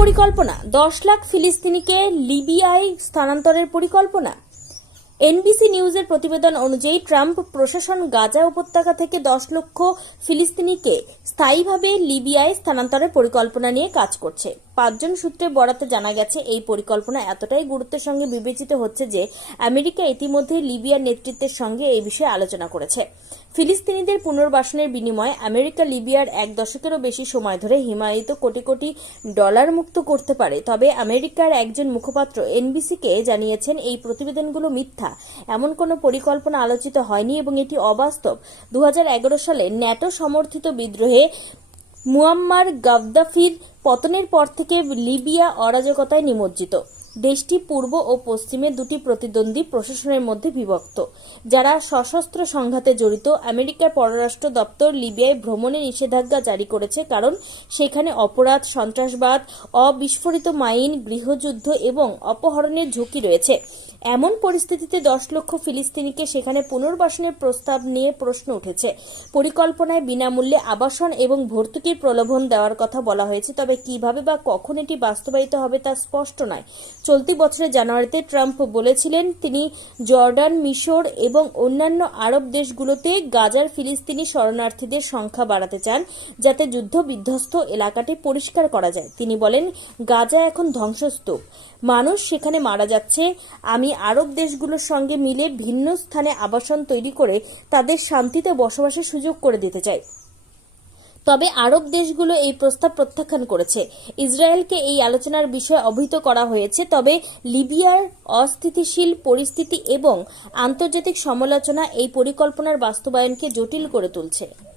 পরিকল্পনা, দশ লাখ ফিলিস্তিনিকে লিবিয়ায় স্থানান্তরের পরিকল্পনা। এনবিসি নিউজের প্রতিবেদন অনুযায়ী ট্রাম্প প্রশাসন গাজা উপত্যকা থেকে দশ লক্ষ ফিলিস্তিনিকে স্থায়ীভাবে লিবিয়ায় স্থানান্তরের পরিকল্পনা নিয়ে কাজ করছে। পাঁচজন সূত্রে বরাতে জানা গেছে, এই পরিকল্পনা এতটাই গুরুত্বের সঙ্গে বিবেচিত হচ্ছে যে আমেরিকা ইতিমধ্যে লিবিয়ার নেতৃত্বের সঙ্গে এই বিষয়ে আলোচনা করেছে। ফিলিস্তিনিদের পুনর্বাসনের বিনিময়ে আমেরিকা লিবিয়ার এক দশকেরও বেশি সময় ধরে হিমায়িত কোটি কোটি ডলার মুক্ত করতে পারে। তবে আমেরিকার একজন মুখপাত্র এনবিসিকে জানিয়েছেন, এই প্রতিবেদনগুলো মিথ্যা। এমন কোনো পরিকল্পনা আলোচিত হয়নি এবং এটি অবাস্তব। দু হাজার এগারো সালে ন্যাটো সমর্থিত বিদ্রোহে মুয়াম্মার গাদ্দাফির পতনের পর থেকে লিবিয়া অরাজকতায় নিমজ্জিত। দেশটি পূর্ব ও পশ্চিমে দুটি প্রতিদ্বন্দ্বী প্রশাসনের মধ্যে বিভক্ত, যারা সশস্ত্র সংঘাতে জড়িত। আমেরিকার পররাষ্ট্র দপ্তর লিবিয়ায় ভ্রমণে নিষেধাজ্ঞা জারি করেছে কারণ সেখানে অপরাধ, সন্ত্রাসবাদ, অবিস্ফোরিত মাইন, গৃহযুদ্ধ এবং অপহরণের ঝুঁকি রয়েছে। এমন পরিস্থিতিতে দশ লক্ষ ফিলিস্তিনিকে সেখানে পুনর্বাসনের প্রস্তাব নিয়ে প্রশ্ন উঠেছে। পরিকল্পনায় বিনামূল্যে আবাসন এবং ভর্তুকির প্রলোভন দেওয়ার কথা বলা হয়েছে, তবে কীভাবে বা কখন এটি বাস্তবায়িত হবে তা স্পষ্ট নয়। চলতি বছরের জানুয়ারিতে ট্রাম্প বলেছিলেন, তিনি জর্ডান, মিশর এবং অন্যান্য আরব দেশগুলোতে গাজার ফিলিস্তিনি শরণার্থীদের সংখ্যা বাড়াতে চান যাতে যুদ্ধ বিধ্বস্ত এলাকাটি পরিষ্কার করা যায়। তিনি বলেন, গাজা এখন ধ্বংসস্তূপ। মানুষ সেখানে মারা যাচ্ছে। আমি আরব দেশগুলোর সঙ্গে মিলে ভিন্ন স্থানে আবাসন তৈরি করে তাদের শান্তিতে বসবাসের সুযোগ করে দিতে চাই। তবে আরব দেশগুলো এই প্রস্তাব প্রত্যাখ্যান করেছে। ইসরায়েলকে এই আলোচনার বিষয়ে অবহিত করা হয়েছে, তবে লিবিয়ার অস্থিতিশীল পরিস্থিতি এবং আন্তর্জাতিক সমালোচনা এই পরিকল্পনার বাস্তবায়নকে জটিল করে তুলছে।